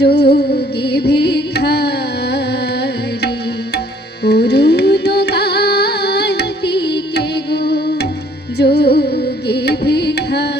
যোগী ভিখারি অরুণকার দিকে গো যোগী ভিখারি।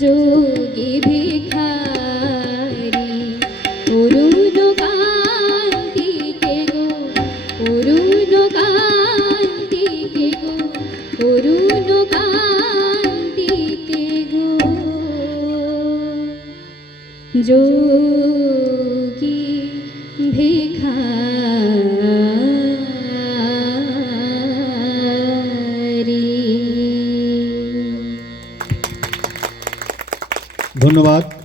যোগী ভিখারি অরুণ কান্তিকে গো অরুণ কান্তিকে গো ধন্যবাদ।